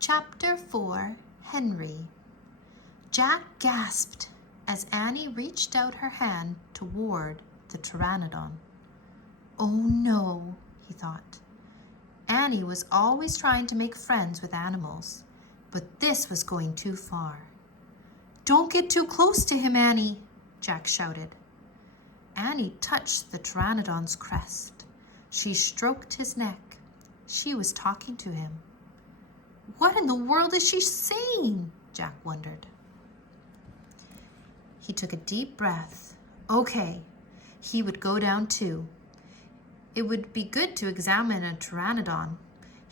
Chapter 4, Henry. Jack gasped as Annie reached out her hand toward the pteranodon. Oh no, he thought. Annie was always trying to make friends with animals, but this was going too far. Don't get too close to him, Annie, Jack shouted. Annie touched the pteranodon's crest. She stroked his neck. She was talking to him. What in the world is she saying? Jack wondered. He took a deep breath. Okay, he would go down too. It would be good to examine a pteranodon.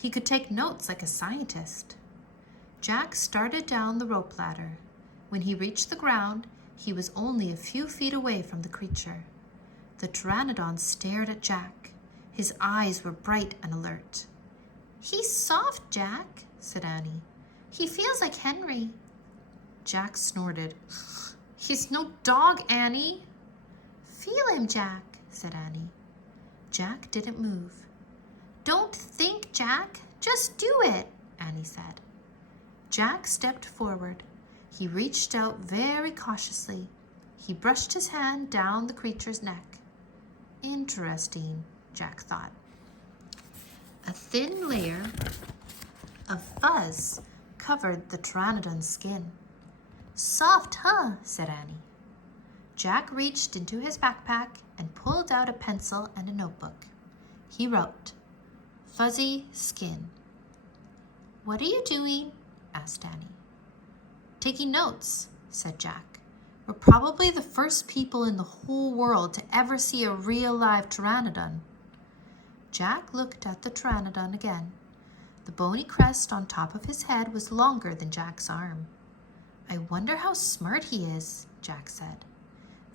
He could take notes like a scientist. Jack started down the rope ladder. When he reached the ground, he was only a few feet away from the creature. The pteranodon stared at Jack. His eyes were bright and alert. He's soft, Jack, said Annie. He feels like Henry. Jack snorted. He's no dog, Annie. Feel him, Jack, said Annie. Jack didn't move. Don't think, Jack. Just do it, Annie said. Jack stepped forward. He reached out very cautiously. He brushed his hand down the creature's neck. Interesting, Jack thought. A thin layer of fuzz covered the pteranodon's skin. Soft, huh? Said Annie. Jack reached into his backpack and pulled out a pencil and a notebook. He wrote, Fuzzy skin. What are you doing? Asked Annie. Taking notes, said Jack. We're probably the first people in the whole world to ever see a real live pteranodon. Jack looked at the pteranodon again. The bony crest on top of his head was longer than Jack's arm. I wonder how smart he is, Jack said.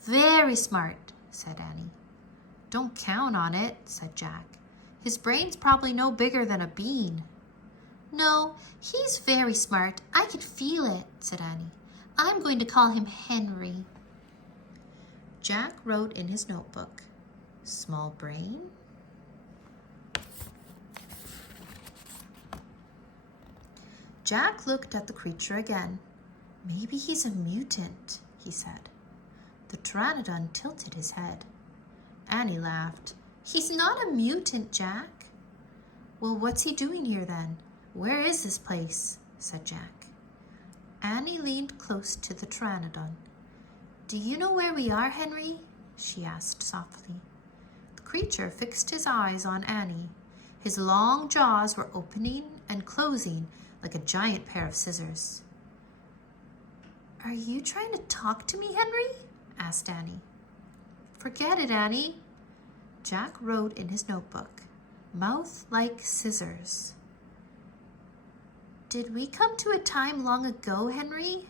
Very smart, said Annie. Don't count on it, said Jack. His brain's probably no bigger than a bean. No, he's very smart. I could feel it, said Annie. I'm going to call him Henry. Jack wrote in his notebook, small brain. Jack looked at the creature again. Maybe he's a mutant, he said. The pteranodon tilted his head. Annie laughed. He's not a mutant, Jack. Well, what's he doing here then? Where is this place? Said Jack. Annie leaned close to the pteranodon. Do you know where we are, Henry? She asked softly. The creature fixed his eyes on Annie. His long jaws were opening and closing like a giant pair of scissors. Are you trying to talk to me, Henry? Asked Annie. Forget it, Annie. Jack wrote in his notebook, mouth like scissors. Did we come to a time long ago, Henry?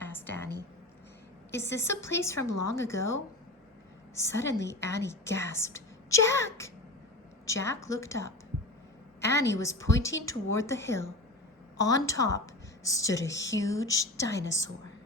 Asked Annie. Is this a place from long ago? Suddenly, Annie gasped, Jack! Jack looked up. Annie was pointing toward the hill. On top stood a huge dinosaur.